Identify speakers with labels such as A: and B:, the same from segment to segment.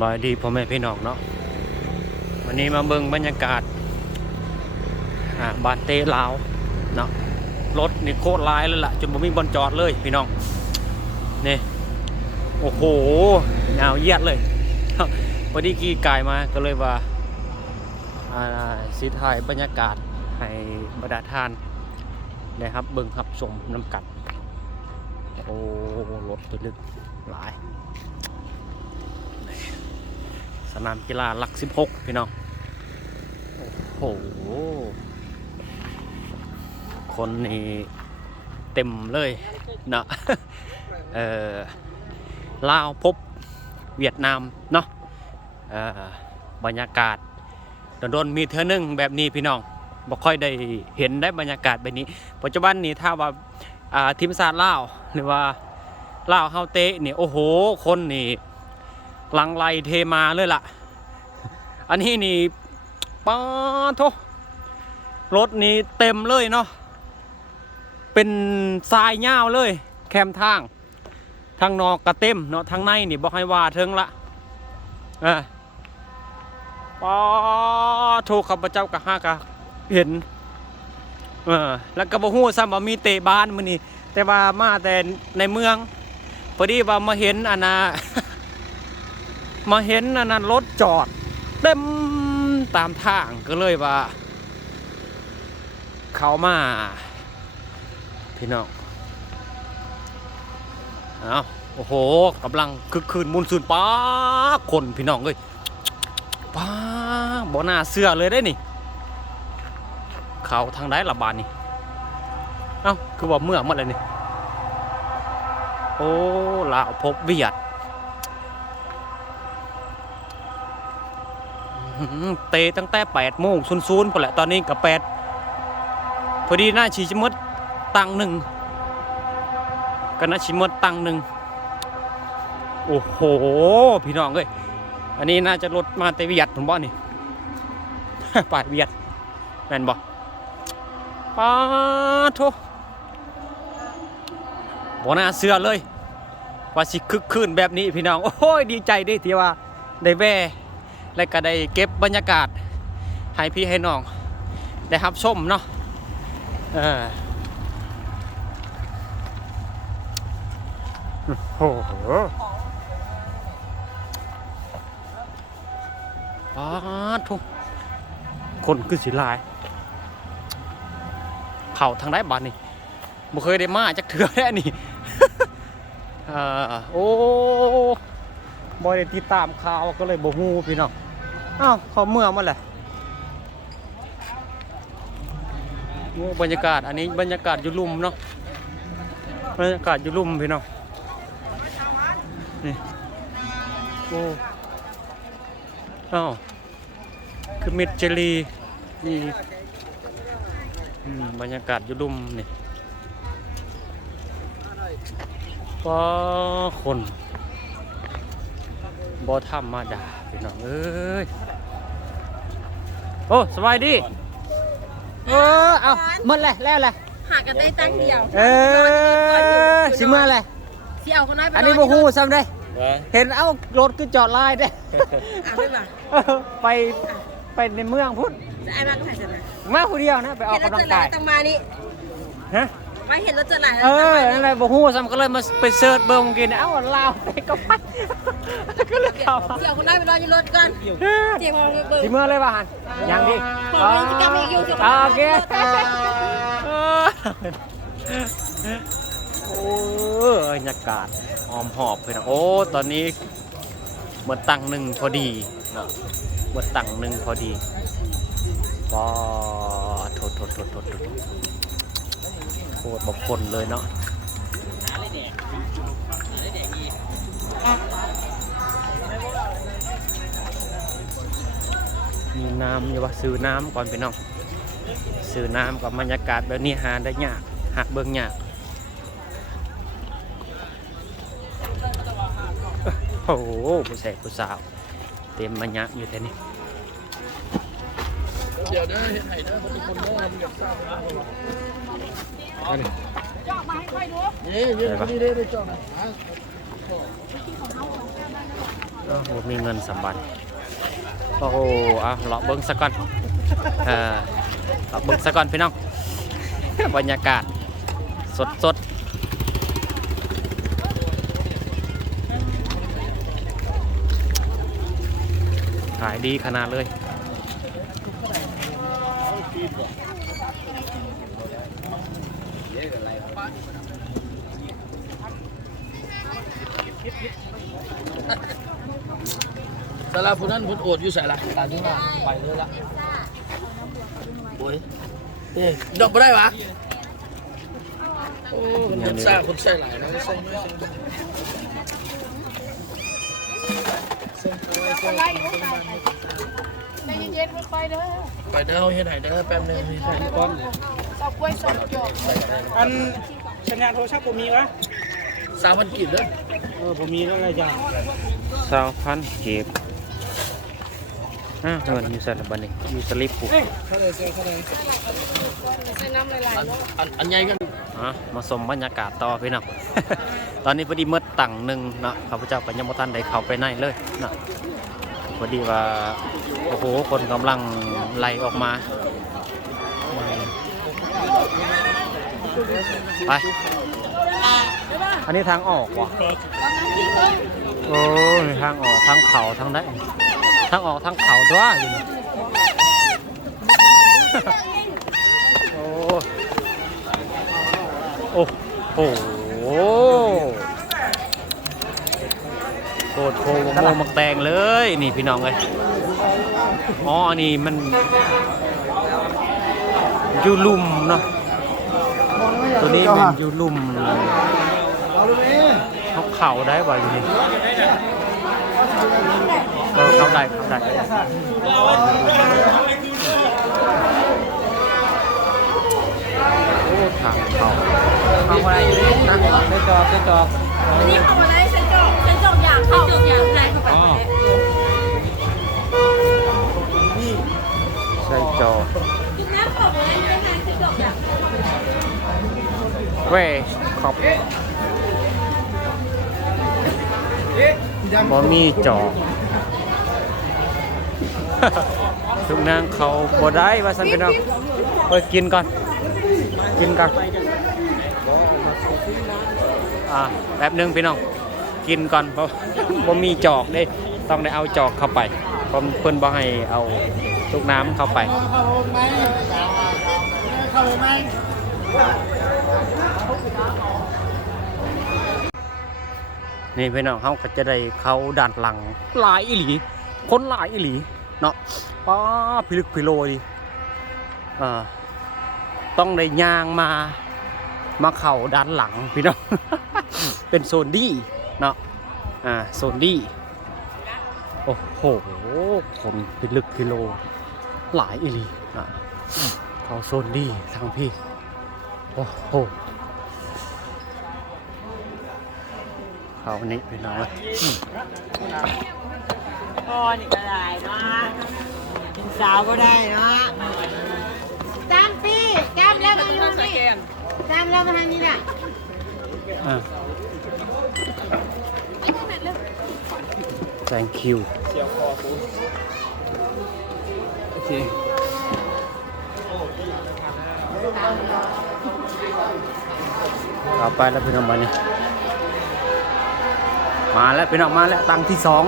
A: บายดีพ่อแม่พี่น้องเนาะวันนี้มาเบิ่งบรรยากาศบานเตลาวเนาะรถนี่โคตรลายเลยล่ะจนผมมีบอลจอดเลยพี่น้องนี่โอ้โหยาวเยียดเลยพอดีกีกายมาก็เลยว่าสิถ่ายบรรยากาศให้บรรดาทานนะครับเบิ่งครับชมน้ำกัดโอ้รถไปลึกหลาย สนามกีฬาหลัก 16 พี่น้อง โอ้โห คนนี่เต็มเลยเนาะเออลาวพบเวียดนามเนาะบรรยากาศโดนมีเธอหนึ่งแบบนี้พี่น้องบ่ค่อยได้เห็นได้บรรยากาศแบบนี้ ปัจจุบันนี้ถ้าว่าทีมชาติลาวหรือว่าลาวเฮาเตะนี่โอ้โห คนนี่ ลังไหลเทมาเลยล่ะ อันนี้นี่ป้าโทรถนี่เต็มเลยเนาะ เป็นทรายยาเลย แคมทาง ทางนอกก็เต็มเนาะทางในนี่บอกให้ว่าเทิงละอ่าป้าโทข้าพเจ้ากับห้ากะเห็นเออแล้วก็บ่ฮู้ซ้ำว่ามีเตะบ้านมื้อนี้แต่ว่ามาแต่ในเมือง พอดีว่ามาเห็นอันน่ะ มาเห็นอันนั้นรถจอด เต็มตามทางก็เลยว่า เขามา พี่น้องเอาโอ้โหกำลังคึกคืนมุนซูนป้าคนพี่น้องเลยป้าบ่น่าเสื้อเลยได้นี่ เขาทางไหนละบานนี่เอ้าคือว่าเมื่อหมดเลยนี่ โอ้ลาวพบเวียด อื้อหือ เตะตั้งแต่8โมงซูนๆพอแหละตอนนี้กับ8พอดีน่าชีชมดตังหนึ่งก็น่าชิมดตังหนึ่งโอ้โห พี่น้องเอ้ยอันนี้น่าจะรถมาเตวียัดผมบอกนี่ปาดเวียดแมนบอกปาโทบ่น่าเสือเลย ว่าสิคึกคืนแบบนี้พี่น้อง โอ้ยดีใจด้ที่ว่า ได้แว่ และก็ได้เก็บบรรยากาศให้พี่ให้น้อง ได้รับชมเนาะเออโอ้โหป้าดทุกคนคือสิหลาย เข่าทางได้บานนี่บ่เคยได้มาจักเถื่อแน่นี่เออโอ้บอยได้ติดตามข่าวก็เลยบ่ฮู้พี่น้อง อ้าวขาเมื่อมาแหละโอ้บรรยากาศอันนี้บรรยากาศอยู่ลุ่มเนาะบรรยากาศอยู่ลุ่มพี่น้องนี่โอ้อ้าวคือมิดเจลีนี่อืมบรรยากาศอยู่ลุ่มนี่ก็คนบ่ธรรมดาพี่น้องเอ้ย โอ้สบายดีเออเอาหมดเลยแล้วเลย
B: หากันได้ตั้งเดียว
A: เออสิเมื่อเลย
B: สิเอาคนน้อยไป
A: อันนี้บ่ฮู้ซ้ำได้เห็นเอ้ารถคือจอดลายเด้
B: อะไม่มา
A: ไปไปในเมืองพุ่น
B: จะไอ้บ้านก็ถ่ายเสร็จนะ
A: มาผู้เดียวนะไปออก
B: เห็นรถ
A: กำลั
B: จะ
A: ง
B: ไหล
A: กาย
B: ต้องมานี่
A: ฮะ
B: ไม่เห็นรถจะไหล
A: เออนั่นแหละบ่ฮู้ซ้ำก็เลยมาไปเสิร์ชเบิ่งกินเอ้าลาวไปก็ไปก็เลยเข้า
B: สิเอาคนน้อยไปรออยู่รถก่อนเตรียมเอาไปเบิ่ง
A: สิเมื่อเลยว่าหั่นยังดี
B: บอกว่าจะกลับมาอีกอยู่สิ
A: อ่าโอเคโอ้บรรยากาศหอมหอบเลยนะโอ้ตอนนี้หมดตังค์หนึ่งพอดีเนาะหมดตังค์หนึ่งพอดีว้าโทษโทษโทษโทษโทษ โคตรบอกคนเลยเนาะมีน้ำอยู่ว่าซื้อน้ำก่อนพี่น้องซื้อน้ำกับบรรยากาศแบบนี้หาได้ยากหักเบิ่งยากโอ้โหผู้แสกผู้สาว เต็มมันยะอยู่แต่นี่
C: เดี๋ยวเด้อเห็นไหเด้อคนคนเด้อมันอยากทราบนะ นี่นี่นี่เด้อได้เจ้านะ
A: โอ้โหมีเงินสมบัติโอ้โหอะเลาะเบิ้งสักก่อนเออเลาะเบิ้งสักก่อนพี่น้อง บรรยากาศ สดสดขายดีขนาดเลย
C: สาราผู้นั้นผู้โอดอยู่ใส่ละตาจังหวะไปเลยละโอ้ยเอ๊ะดอกบ่ได้วะโอ้คนซ่าคนใส่หลายนะใส่น้อยใส่น้อย
D: ใจเด้อ
C: ไปเด้อเฮ็ดไหนเด้อแป๊บนึงมีใส่ก้อน
D: สอบ กล้วยสอบหยก
E: อันสัญญาณโทรศัพท์ผมมีวะ
C: สามพันกิบเด้อ
E: เออผมมีแล้วอะไรจ้ะ
A: สาวพันเก็บอะเงินอยู่ใส่ละบันนี้อยู่สลิปปุ๊บ
C: เข้าเลยเข้าเลย
D: ใส่น้ำหลาย
C: อันอันอันใหญ่กัน
A: อะมาชมบรรยากาศต่อพี่น้อง ตอนนี้พอดีเมื่อตังหนึ่งเนาะข้าพเจ้าก็ยังบ่ทันได้เข้าไปในเลยเนาะพอดีว่า โอ้โห คนกำลังไล่ออกมา ไป อันนี้ทางออกว่ะโอ้ยทางออกทางเขาทางได้ทางออกทางเขาด้วยอยู่โอ้โอ้โหโคตรโคมะม่วงมักแตงเลย นี่พี่น้องเลยอ๋ออันนี้มันอยูลุ่มเนาะ ตัวนี้เป็นอยูลุ่มเขาเข่าได้บ่อยู่นี่เออเข้าได้เข้าได้โอ้ทางเข้า
E: ทำอะไรนะได้จอบได้จอบ
B: อันนี้เข้ามาได้ใส่จอกใส่จอกอย่างเข้าจอกอย่างแรงเข้าไป
E: อ๋อ
A: ใส่จอ
B: จุดน้ำเข้าไปได้ยังไงใส่จอกอย่าง
A: เว้ยขอบบ่มีจอกทุกนางเขาบ่ได้ว่าสันเป็นเอาไปกินก่อน กินก่อนอ่าแป๊บนึงพี่น้อง กินก่อนเพราะบ่มีจอกเด้ต้องได้เอาจอกเข้าไปเพราะเพิ่นบ่ให้เอาลูกน้ำเข้าไป นี่พี่น้องเขาก็จะได้เขาด่านหลังหลายอีหลี คนหลายอีหลีเนาะป้าพิลึกพิโลดีอ่าต้องได้ย่างมามาเข่าด้านหลังพี่น้อง เป็นโซนดีเนาะอ่าโซนดีโอ้โหคนพิลึกพิโล หลายอีหลีอะเขาโซนดีทางพี่โอ้โห เขานี่พี่น้อง
B: พอนี่ก็ได้เนาะสาวก็ได้เนาะจำปีจำแล้วมาอยู่นี่จำแล้วมาทางนี้น่ะ
A: อ่า thank you
F: โอเค
A: เอาไปแล้วพี่น้องมานี่ มาแล้วพี่น้องมาแล้วตังที่สอง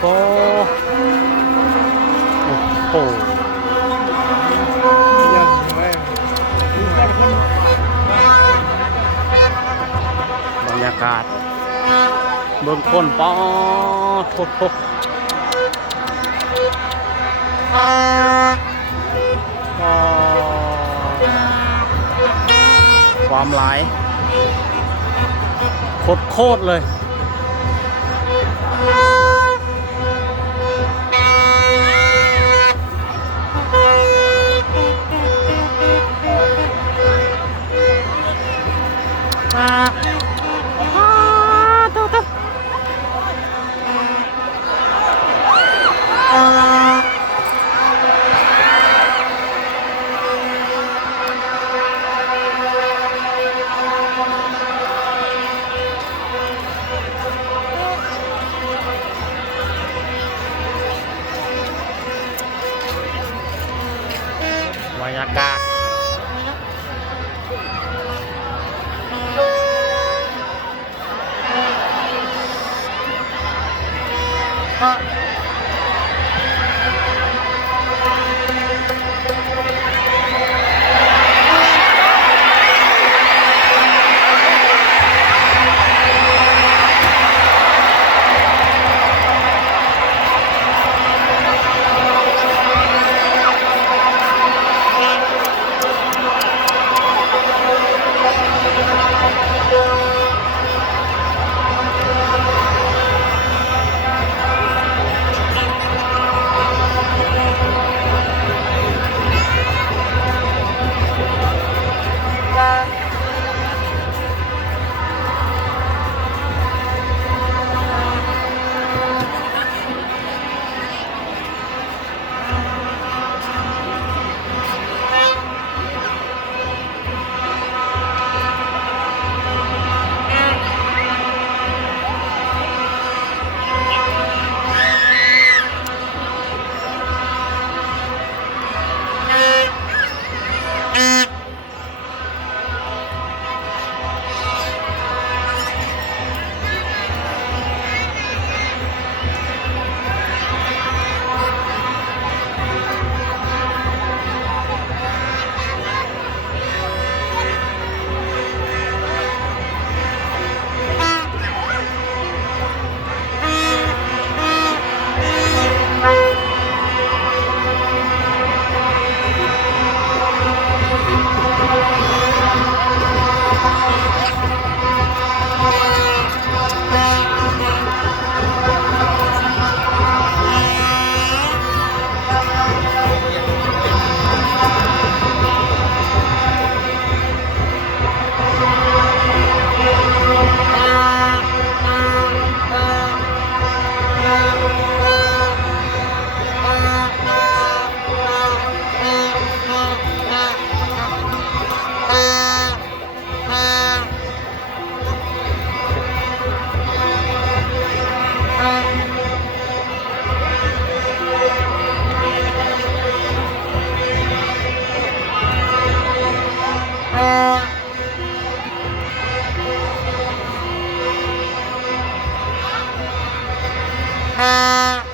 A: โอ้โหบรรยากาศเบื้องต้นปอดโคตรความหลาย โคตรโคตรเลยบร あ。
G: Ah!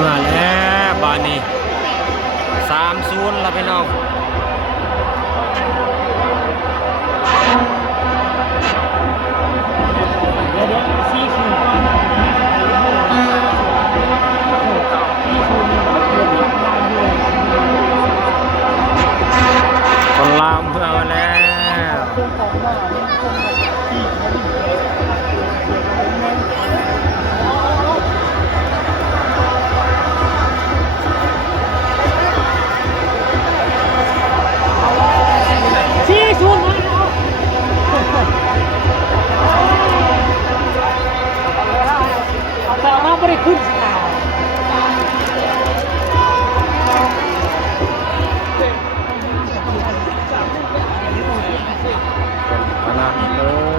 G: มื่อ
A: แล้วบานนี้สามศูนย์ละพี่น้องคนลาว นะเออ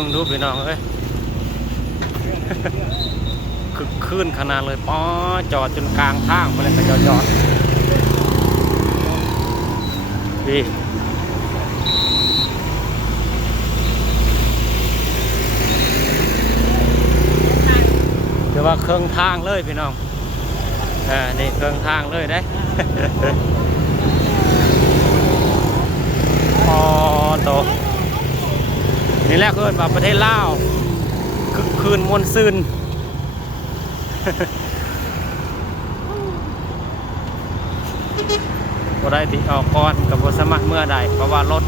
A: บิ้งดูพี่น้องเอ้ยคึกคืนขนาดเลยป้อจอดจนกลางทางไปเลยก็จอดจอดพี่ถือว่าเครื่องทางเลยพี่น้องอ่านี่เครื่องทางเลยได้พอโต นี่แหละคือว่าประเทศลาวคึกคืนมวลซืนบ่ได้ติออกก่อนกับบสมัครเมื่อใดเพราะว่ารถ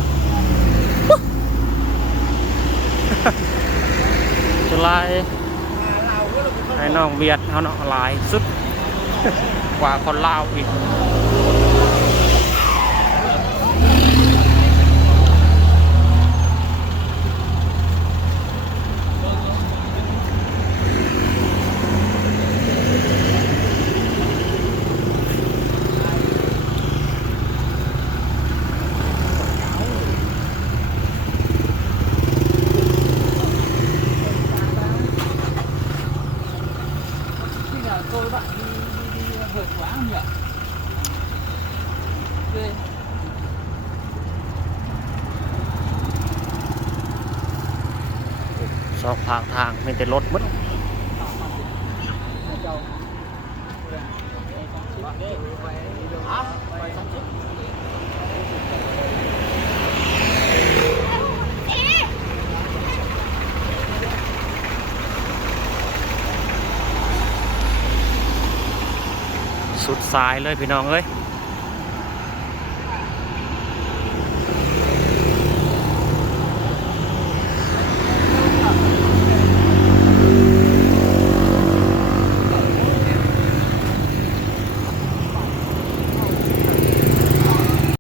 A: จุลายให้น้องเวียดเขาเนาะหลายสุดกว่าคนลาวอีก สองทางทางไม่แต่รถหม ดสุดสายเลยพี่น้องเอ้ย